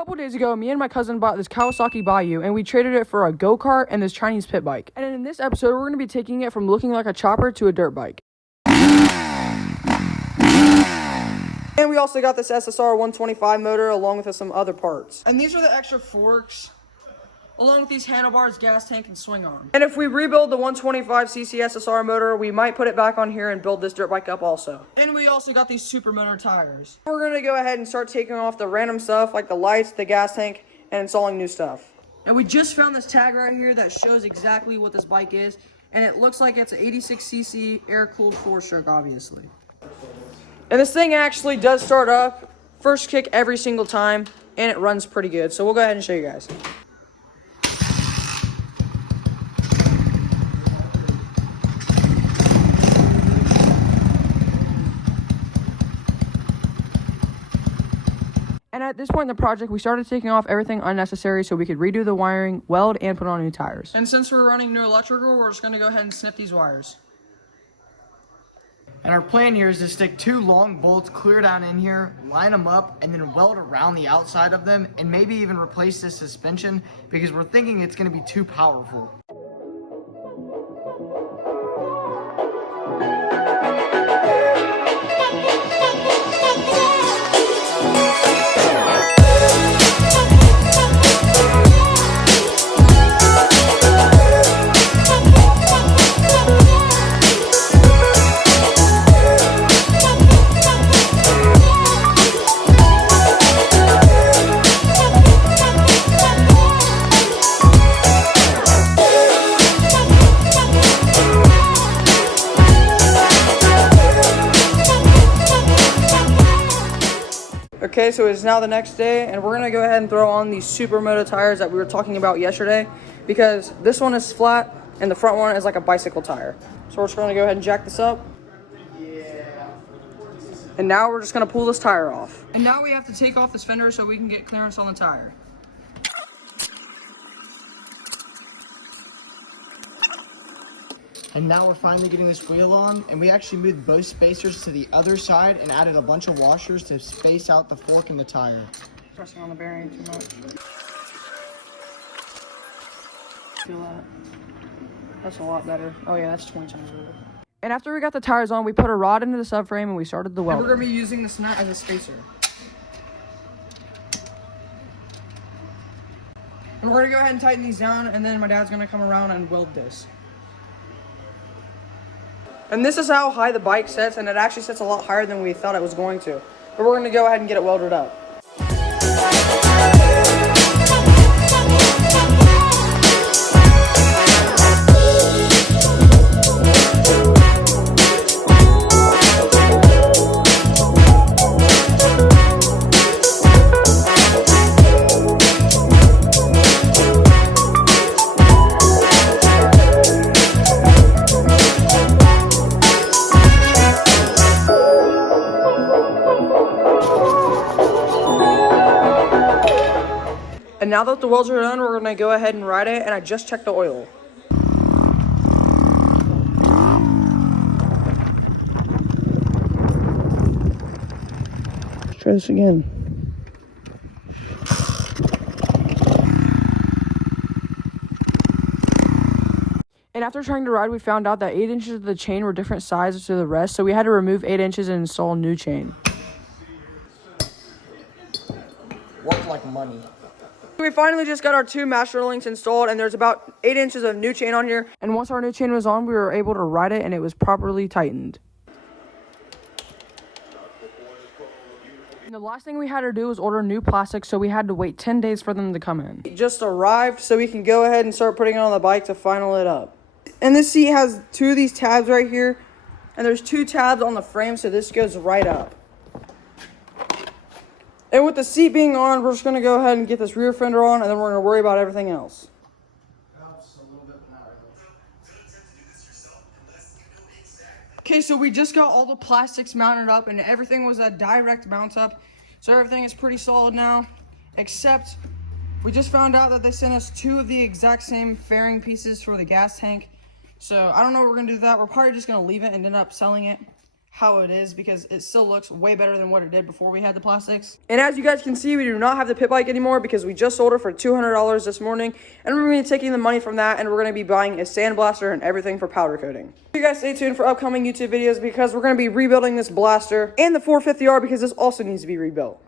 couple days ago, me and my cousin bought this Kawasaki Bayou, and we traded it for a go-kart and this Chinese pit bike. And in this episode, we're going to be taking it from looking like a chopper to a dirt bike. And we also got this SSR 125 motor along with some other parts. And these are the extra forks, along with these handlebars, gas tank, and swing arm. And if we rebuild the 125cc SSR motor, we might put it back on here and build this dirt bike up also. And we also got these supermoto tires. We're gonna go ahead and start taking off the random stuff like the lights, the gas tank, and installing new stuff. And we just found this tag right here that shows exactly what this bike is. And it looks like it's an 86cc air-cooled 4-stroke, obviously. And this thing actually does start up, first kick every single time, and it runs pretty good. So we'll go ahead and show you guys. And at this point in the project, we started taking off everything unnecessary so we could redo the wiring, weld, and put on new tires. And since we're running new electrical, we're just going to go ahead and snip these wires. And our plan here is to stick 2 long bolts clear down in here, line them up, and then weld around the outside of them, and maybe even replace this suspension because we're thinking it's going to be too powerful. Okay, so it's now the next day, and we're gonna go ahead and throw on these supermoto tires that we were talking about yesterday, because this one is flat and the front one is like a bicycle tire. So we're just gonna go ahead and jack this up. And now we're just gonna pull this tire off. And now we have to take off this fender so we can get clearance on the tire. And now we're finally getting this wheel on, and we actually moved both spacers to the other side and added a bunch of washers to space out the fork in the tire. Pressing on the bearing too much. Feel that? That's a lot better. Oh yeah, that's 20 times better. And after we got the tires on, we put a rod into the subframe and we started the welding. And we're gonna be using this nut as a spacer. And we're gonna go ahead and tighten these down, and then my dad's gonna come around and weld this. And this is how high the bike sets, and it actually sets a lot higher than we thought it was going to. But we're gonna go ahead and get it welded up. And now that the welds are done, we're gonna go ahead and ride it, and I just checked the oil. Let's try this again. And after trying to ride, we found out that 8 inches of the chain were different sizes to the rest, so we had to remove 8 inches and install a new chain. Worked like money. We finally just got our 2 master links installed, and there's about 8 inches of new chain on here. And once our new chain was on, we were able to ride it, and it was properly tightened. And the last thing we had to do was order new plastic, so we had to wait 10 days for them to come in. It just arrived, so we can go ahead and start putting it on the bike to final it up. And this seat has 2 of these tabs right here, and there's 2 tabs on the frame, so this goes right up. And with the seat being on, we're just going to go ahead and get this rear fender on, and then we're going to worry about everything else. Okay, so we just got all the plastics mounted up, and everything was a direct mount up. So everything is pretty solid now, except we just found out that they sent us 2 of the exact same fairing pieces for the gas tank. So I don't know what we're going to do with that. We're probably just going to leave it and end up selling it. how it is because it still looks way better than what it did before we had the plastics. And as you guys can see, we do not have the pit bike anymore because we just sold it for $200 this morning, and we're going to be taking the money from that and we're going to be buying a sandblaster and everything for powder coating. You guys stay tuned for upcoming YouTube videos because we're going to be rebuilding this blaster and the 450R because this also needs to be rebuilt.